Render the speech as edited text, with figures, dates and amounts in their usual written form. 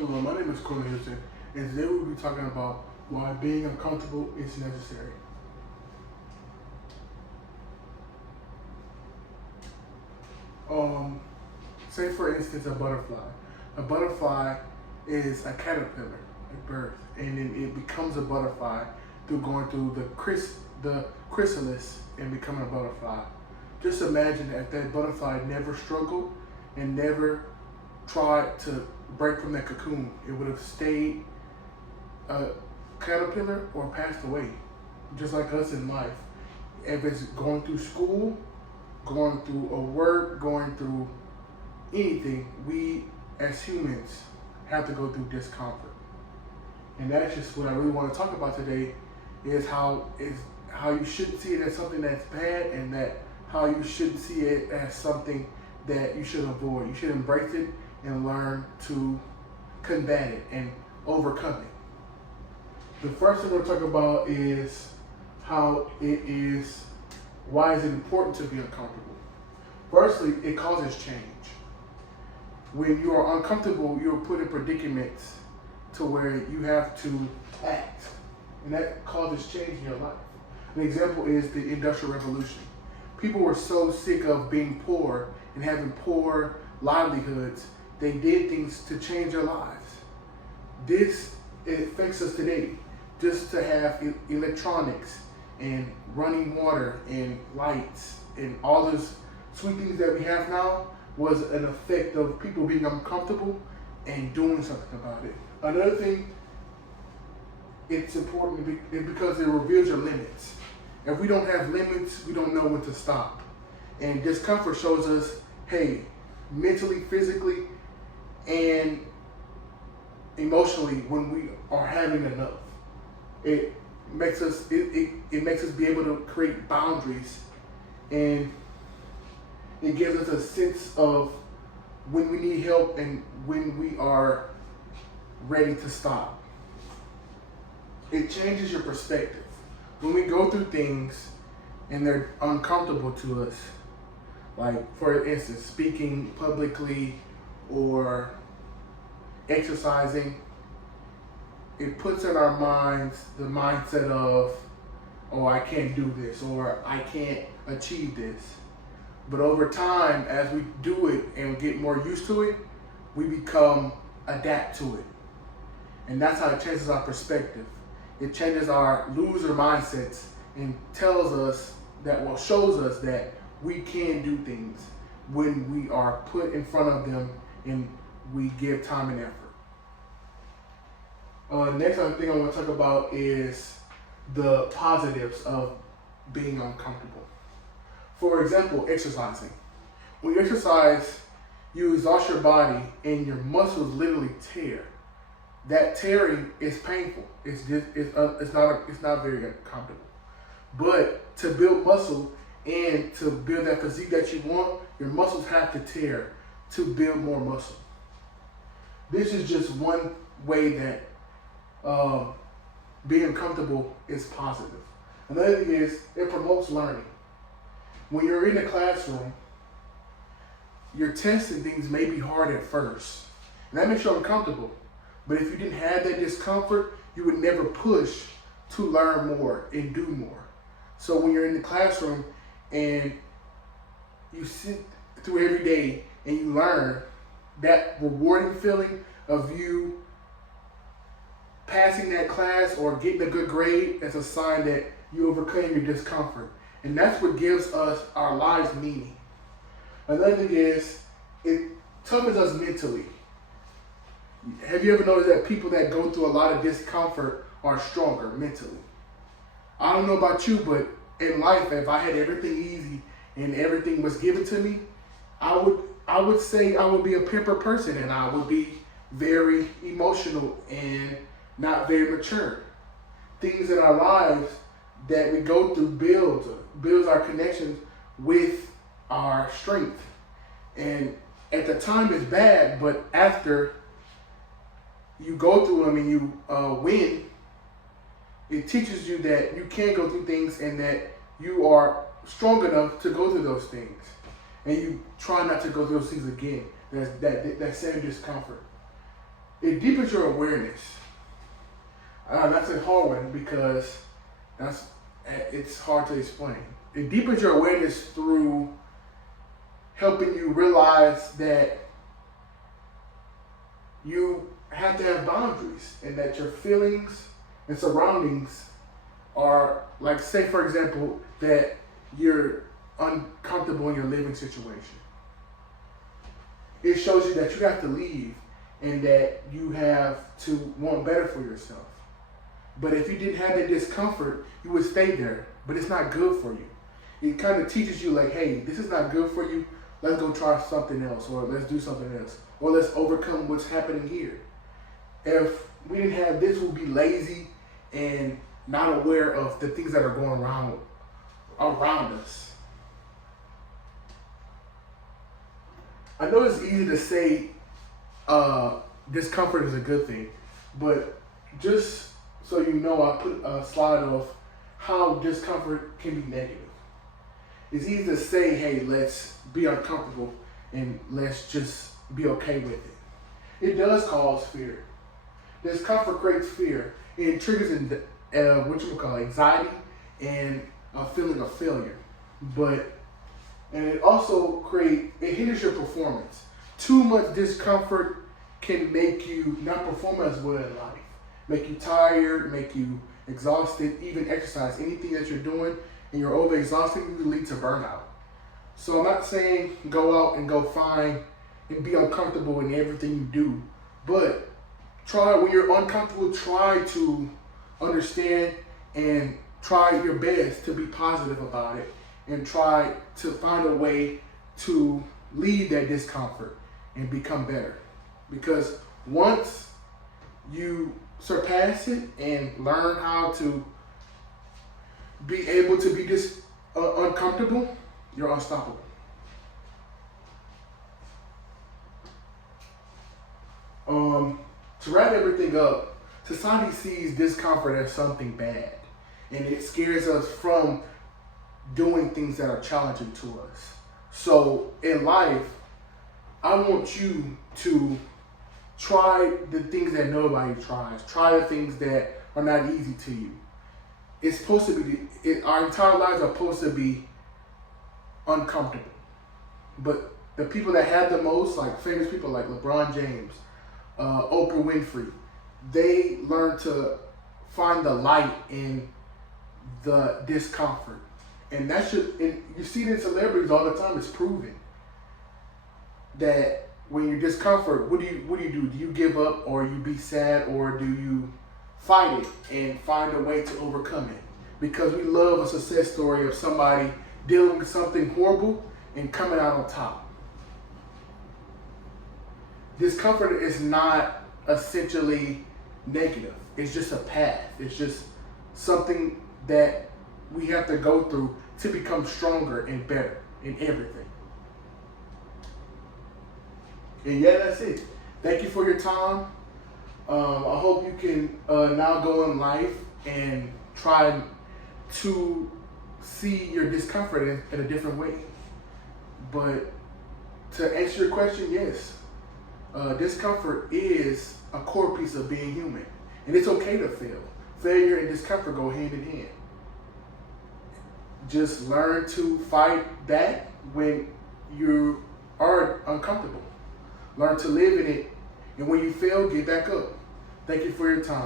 Hello, my name is Courtlyn Houston, and today we'll be talking about why being uncomfortable is necessary. Say for instance a butterfly. A butterfly is a caterpillar at birth, and then it becomes a butterfly through going through the chrysalis and becoming a butterfly. Just imagine that butterfly never struggled and never tried to break from that cocoon. It would have stayed a caterpillar or passed away, just like us in life. If it's going through school, going through a work, going through anything, we as humans have to go through discomfort. And that's just what I really want to talk about today, is how you shouldn't see it as something that's bad, and that how you shouldn't see it as something that you should avoid. You should embrace it and learn to combat it and overcome it. The first thing we're talking about is why is it important to be uncomfortable? Firstly, it causes change. When you are uncomfortable, you're put in predicaments to where you have to act, and that causes change in your life. An example is the Industrial Revolution. People were so sick of being poor and having poor livelihoods, they did things to change their lives. This affects us today. Just to have electronics and running water and lights and all those sweet things that we have now was an effect of people being uncomfortable and doing something about it. Another thing, it's important because it reveals your limits. If we don't have limits, we don't know when to stop. And discomfort shows us, hey, mentally, physically, and emotionally, when we are having enough. It makes us be able to create boundaries, and it gives us a sense of when we need help and when we are ready to stop. It changes your perspective. When we go through things and they're uncomfortable to us, like for instance, speaking publicly or exercising, it puts in our minds the mindset of, oh, I can't do this, or I can't achieve this. But over time, as we do it and get more used to it, we become adapt to it. And that's how it changes our perspective. It changes our loser mindsets and shows us that we can do things when we are put in front of them and we give time and effort. Next thing I want to talk about is the positives of being uncomfortable. For example, exercising. When you exercise, you exhaust your body and your muscles literally tear. That tearing is painful. It's not very comfortable. But to build muscle and to build that physique that you want, your muscles have to tear to build more muscle. This is just one way that being uncomfortable is positive. Another thing is it promotes learning. When you're in the classroom, your testing things may be hard at first, and that makes you uncomfortable. But if you didn't have that discomfort, you would never push to learn more and do more. So when you're in the classroom and you sit through every day and you learn, that rewarding feeling of you passing that class or getting a good grade is a sign that you overcame your discomfort. And that's what gives us our lives meaning. Another thing is, it toughens us mentally. Have you ever noticed that people that go through a lot of discomfort are stronger mentally? I don't know about you, but in life, if I had everything easy and everything was given to me, I would say I would be a pamper person, and I would be very emotional and not very mature. Things in our lives that we go through builds our connections with our strength. And at the time it's bad, but after you go through them and you win, it teaches you that you can go through things and that you are strong enough to go through those things. And you try not to go through those things again, that same discomfort. It deepens your awareness. That's a hard one because it's hard to explain. It deepens your awareness through helping you realize that you have to have boundaries and that your feelings and surroundings are, like, say for example that you're uncomfortable in your living situation. It shows you that you have to leave and that you have to want better for yourself. But if you didn't have that discomfort, you would stay there. But it's not good for you. It kind of teaches you, like, hey, this is not good for you. Let's go try something else, or let's do something else, or let's overcome what's happening here. If we didn't have this, we'd be lazy and not aware of the things that are going around us. I know it's easy to say discomfort is a good thing, but just so you know, I put a slide of how discomfort can be negative. It's easy to say, hey, let's be uncomfortable and let's just be okay with it. It does cause fear. Discomfort creates fear. It triggers anxiety and a feeling of failure. And it also it hinders your performance. Too much discomfort can make you not perform as well in life. Make you tired, make you exhausted, even exercise. Anything that you're doing and you're overexhausted will lead to burnout. So I'm not saying go out and go find and be uncomfortable in everything you do, but when you're uncomfortable, try to understand and try your best to be positive about it and try to find a way to leave that discomfort and become better. Because once you surpass it and learn how to be able to be uncomfortable, you're unstoppable. To wrap everything up, society sees discomfort as something bad, and it scares us from doing things that are challenging to us. So in life, I want you to try the things that nobody tries. Try the things that are not easy to you. It's supposed to be, our entire lives are supposed to be uncomfortable. But the people that have the most, like famous people like LeBron James, Oprah Winfrey, they learn to find the light in the discomfort. And you see it in celebrities all the time. It's proven that when you're discomfort, what do you do? Do you give up, or you be sad, or do you fight it and find a way to overcome it? Because we love a success story of somebody dealing with something horrible and coming out on top. Discomfort is not essentially negative. It's just a path. It's just something that we have to go through to become stronger and better in everything. And yeah, that's it. Thank you for your time. I hope you can now go in life and try to see your discomfort in a different way. But to answer your question, yes, discomfort is a core piece of being human. And it's okay to fail. Failure and discomfort go hand in hand. Just learn to fight back when you are uncomfortable. Learn to live in it. And when you fail, get back up. Thank you for your time.